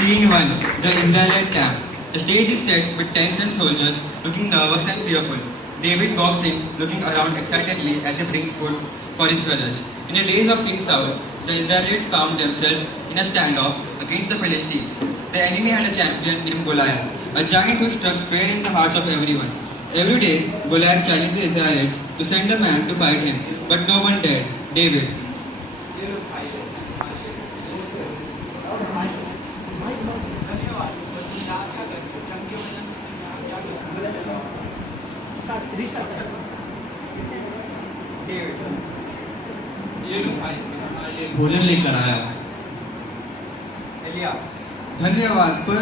Scene 1. The Israelite camp. The stage is set with tents and soldiers looking nervous and fearful. David walks in, looking around excitedly as he brings food for his brothers. In the days of King Saul, the Israelites found themselves in a standoff against the Philistines. The enemy had a champion named Goliath, a giant who struck fear in the hearts of everyone. Every day, Goliath challenged the Israelites to send a man to fight him, but no one dared. David. भोजन लेकर आया। धन्यवाद, पर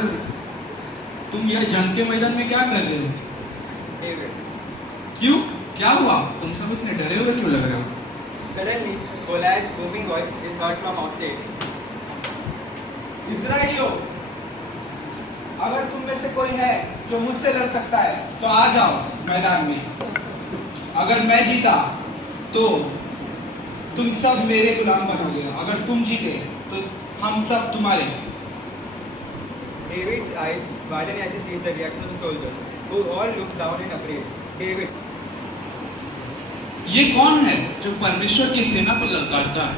तुम यह जंग के मैदान में क्या कर रहे हो? क्यों? क्या हुआ? तुम सब इतने डरे हुए क्यों लग रहे हो? Suddenly, Goliath's booming voice is heard from offstage. इजराइलियों, अगर तुम में से कोई है जो मुझसे लड़ सकता है तो आ जाओ मैदान में। अगर मैं जीता तो तुम सब मेरे गुलाम बनोगे, अगर तुम जीते तो हम सब तुम्हारे। David's eyes widen as he sees the reaction of the soldiers, who all look down and afraid. David. ये कौन है जो परमेश्वर की सेना पर ललकारता है?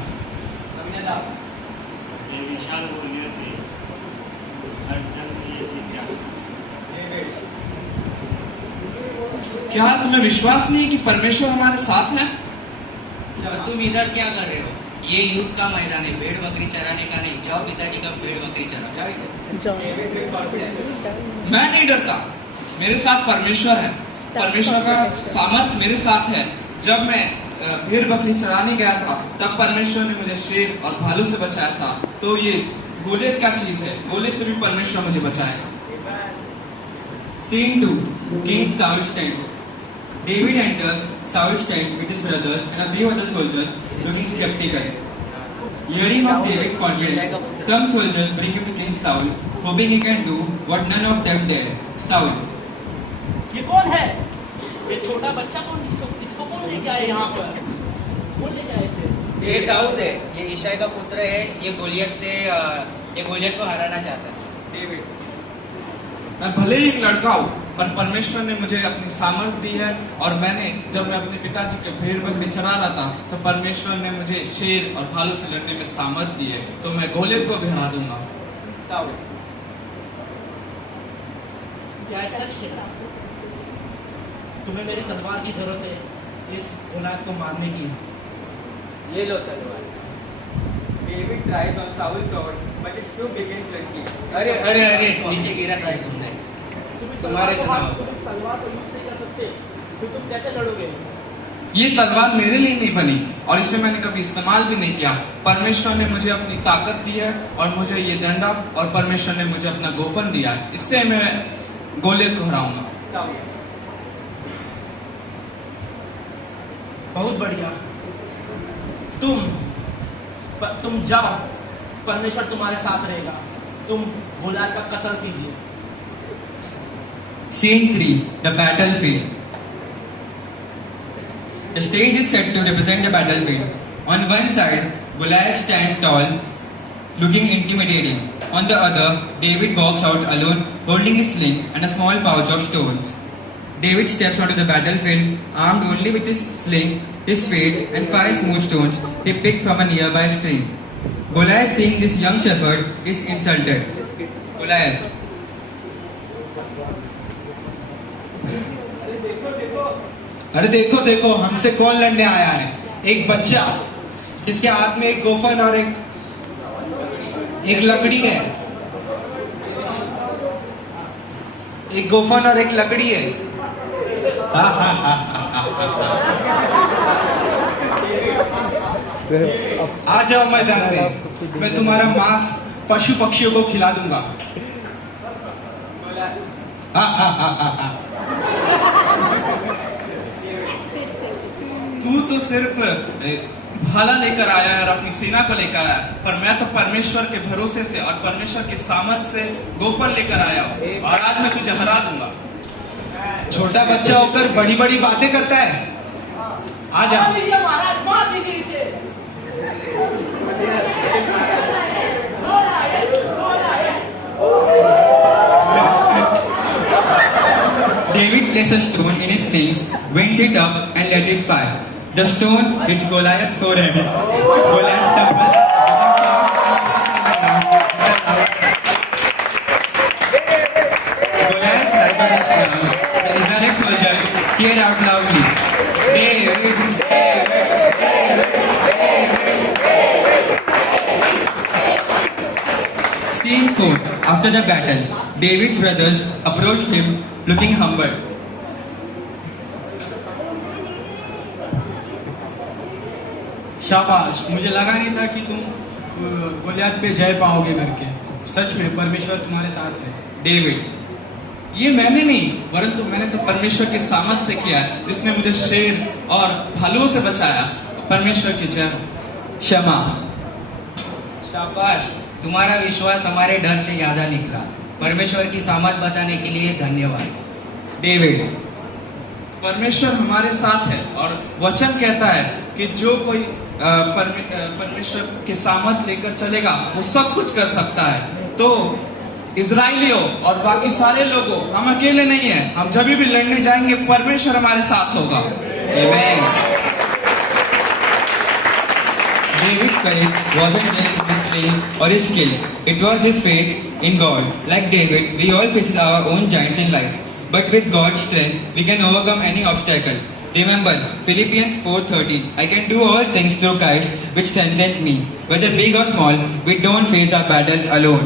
ये विशाल गोलियत है, हर जंग में ये जीत गया। क्या तुम्हें विश्वास नहीं कि परमेश्वर हमारे साथ है? तुम इधर क्या कर रहे हो? ये युद्ध का मैदान है, भेड़ बकरी चराने का नहीं। जाओ पिताजी का भेड़ बकरी चरा। मैं नहीं डरता, मेरे साथ परमेश्वर है। परमेश्वर का सामर्थ मेरे साथ है। जब मैं भेड़ बकरी चराने गया था, तब परमेश्वर ने मुझे शेर और भालू से बचाया था। तो ये गोलियत क्या चीज है? गोलियत से भी परमेश्वर मुझे बचाएगा। Scene 2. King Saul's tent. David enters Saul's tent with his brothers and a few other soldiers looking skeptical. Hearing of David's confidence, some soldiers bring him to King Saul, hoping he can do what none of them dare. Saul. ये कौन है? ये छोटा बच्चा कौन? इसको कौन लेके आए यहाँ पर? कौन लेके आए इसे? ये दाऊद है, ये ईशाई का पुत्र है। ये गोलियत को हराना चाहता है। David. मैं भले ही एक लड़का हूँ, पर परमेश्वर ने मुझे अपनी सामर्थ दी है। और जब मैं अपने पिताजी के भेड़ बकरी चरा रहा था, तो परमेश्वर ने मुझे शेर और भालू से लड़ने में सामर्थ दी है। तो मैं गोलियत को भी हरा दूंगा। Saul. क्या सच है? तुम्हें मेरी तलवार की जरूरत है इस गोलियत को मारने की। ये लो तलवार। David tries on Saul's sword, but it's too big and clunky. अरे अरे अरे, नीचे गिरा था तुमने। तुम्हारे से ना होगा। तलवार तो यूज नहीं कर सकते, फिर तुम कैसे लड़ोगे? ये तलवार मेरे लिए नहीं बनी और इसे मैंने कभी इस्तेमाल भी नहीं किया। परमेश्वर ने मुझे अपनी ताकत दी है और मुझे ये डंडा, और परमेश्वर ने मुझे अपना गोफन दिया है। इससे मैं गोलियत को हराऊंगा। Saul. बहुत बढ़िया। तुम जाओ, परमेश्वर तुम्हारे साथ रहेगा। तुम गोलियत का कत्ल कीजिए। Scene 3. The battlefield. The stage is set to represent the battlefield. On one side, Goliath stands tall, looking intimidating. On the other, David walks out alone, holding his sling and a small pouch of stones. David steps onto the battlefield, armed only with his sling, his spade, and 5 smooth stones he picked from a nearby stream. Goliath, seeing this young shepherd, is insulted. Goliath. अरे देखो देखो, हमसे कौन लड़ने आया है? एक बच्चा जिसके हाथ में एक गोफन और एक लकड़ी है। एक गोफन और एक लकड़ी है। आ जाओ मैदान में, मैं तुम्हारा मांस पशु पक्षियों को खिला दूंगा। तू तो सिर्फ भाला लेकर आया है और अपनी सेना को लेकर आया, पर मैं तो परमेश्वर के भरोसे से और परमेश्वर की सामर्थ से गोफन लेकर आया हूँ, और आज मैं तुझे हरा दूंगा। छोटा बच्चा होकर बड़ी बड़ी बातें करता है। आ जा। मार दीजिए महाराज, मार दीजिए इसे। placed a stone in his slings, went it up, and let it fly. The stone hits Goliath's forehead. Goliath stumbles. Goliath lies on his ground. The Israelite soldiers cheer out loudly. David, David, Scene 4. After the battle, David's brothers approached him looking humble. शाबाश, मुझे लगा नहीं था कि तुम गोलियत पे जय पाओगे करके। सच में परमेश्वर तुम्हारे साथ है। David, ये मैंने नहीं परंतु मैंने तो परमेश्वर की सामर्थ से किया है, जिसने मुझे शेर और भालुओं से बचाया। परमेश्वर की जय हो। Shama, शाबाश, तुम्हारा विश्वास हमारे डर से ज्यादा निकला। परमेश्वर की सामर्थ बताने के लिए धन्यवाद। David, परमेश्वर हमारे साथ है और वचन कहता है कि जो कोई परमेश्वर के सामर्थ लेकर चलेगा वो सब कुछ कर सकता है। तो इजराइलियों और बाकी सारे लोगों, हम अकेले नहीं हैं। हम जब भी लड़ने जाएंगे परमेश्वर हमारे साथ होगा। Amen. David's courage wasn't just in his slaying or his skill, it was his faith in God. Like David, we all face our own giants in life, but with God's strength, we can overcome any obstacle. Remember, Philippians 4:13, I can do all things through Christ which strengthens me. Whether big or small, we don't face our battle alone.